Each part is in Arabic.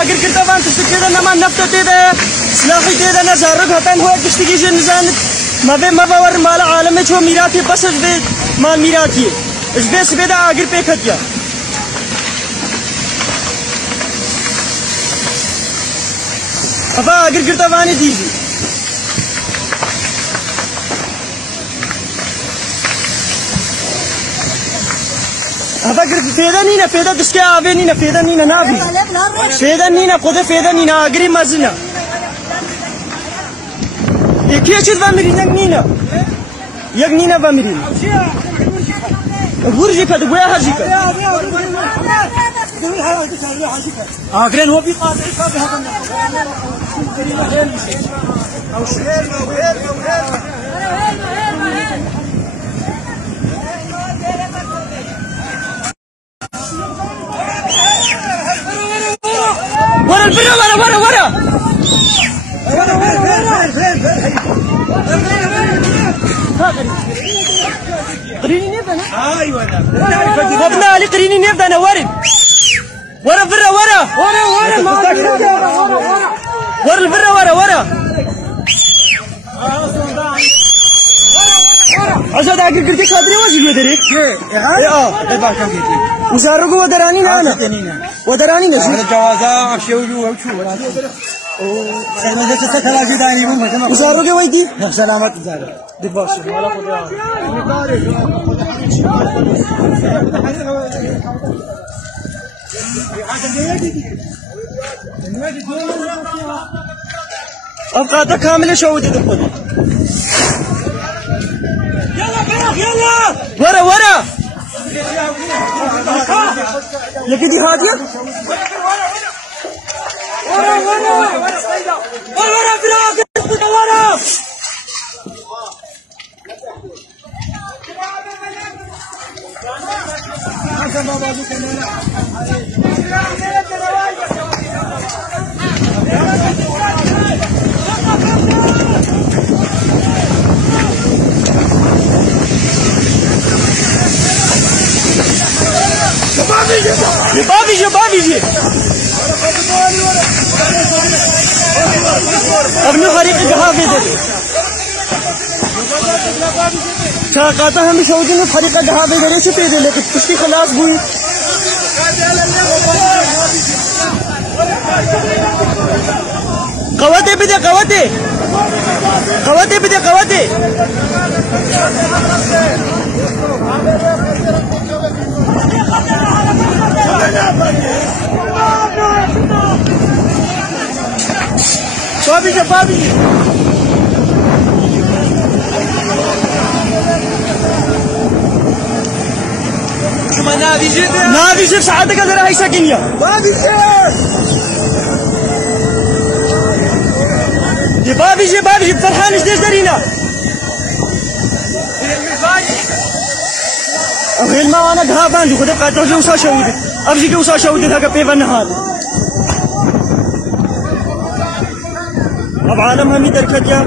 اگر كردوان تشتكي نما نفط تيدا سلاحي تيدا نزارك هتن هو تشتكي جنزان ما باور مال عالم شو ميراثي بس اجبه مال ميراثي اجبه سبيدا اگر بيكتيا افا اگر كردواني ديجي أفكر فيدا نينا فيدا دشكي آبي نينا فيدا نينا نابي فيدا نينا خود فيدا نينا أجري مزنا يكيا شيء بامرين نينا يك نينا بامرين ورجي كده ويا هجيك أجرين هو بيقاطع هذا أو شيء ورا البرة ورا قريني نبدا انا ايوه انا مبنى علي قريني نبدا انا ورا البرة ورا البرة ورا عشان اقول لك خاطري واجي يدري وزاركو ودراني انا ودراني نشوف الجوازة شو وزاركو ويدي سلامات زارك دباش أبقى كاملة شو ودي تقول يلا ورا لقيتي هادية ورا بابي ابن فريق الجهافي شاقاتها هم شوقين فريق الجهافي ده شو تيجي لك تشتي خلاص بوي قواتي بابي شو نادي جيب ساعتك هذا هاي ساكنيا بابي جيب فرحان ايش دارينا أخي ما أنا ذهبان جو خدك قاتل جو ساشود أبجي جو ساشود هذا كبيفن هذا अब आलम हम इधर का क्या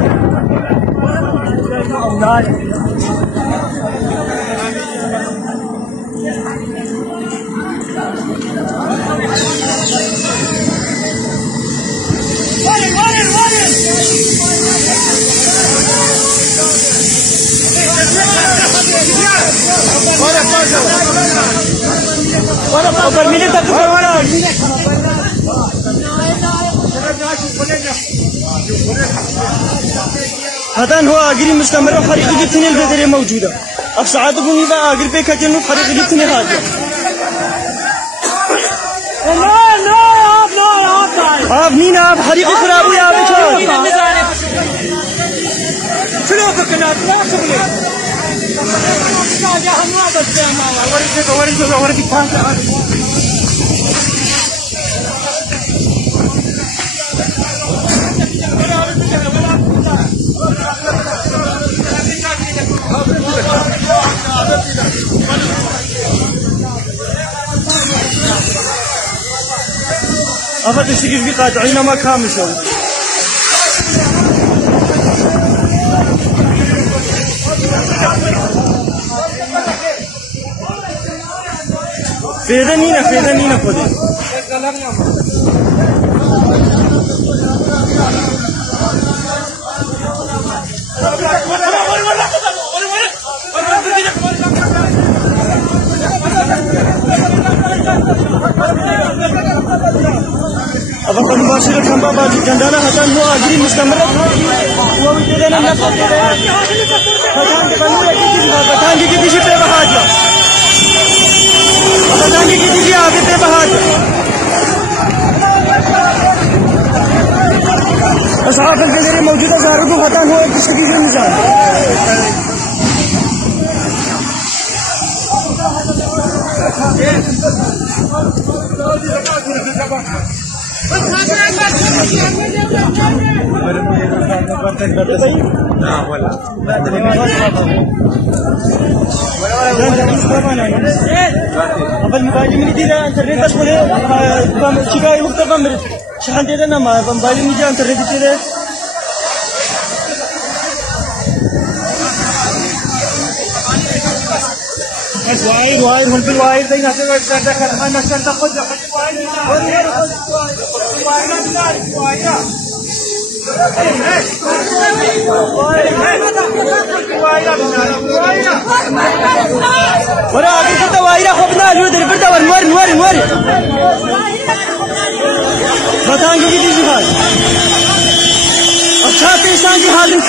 هذا هو أجري مستمر وحريق جبتني البدرية موجودة أفسعاد بني بقى أجري بيك هجنو حريق جبتني هذا لا نينا حريق خراب يا بشر شنو فكنا أفضل تشتكي في قاطعين ما كامل شو فيدا نينا خذي أبغى مباشرة كم بابا جندنا هتان هو أجري مستمرة هو ويدنا نفس هتان كبنوا يكشف هتان كذي شيء بهاجة هتان كذي شيء آگے بهاجة أصحاب الجزيرة موجودة زارقو هتان هو يكشف نظام الموبايل من دي انترنت بس ولا شكاية مكتبة من شحن دي لنا ما موبايل من دي انترنت كده واير هم بالواير زي ناس ده كده انا عشان تاخد واير ورا اخر كده واير خبنا له در بردا ور बताएंगे कि दीजिए भाई अच्छा तो इंसान की हालत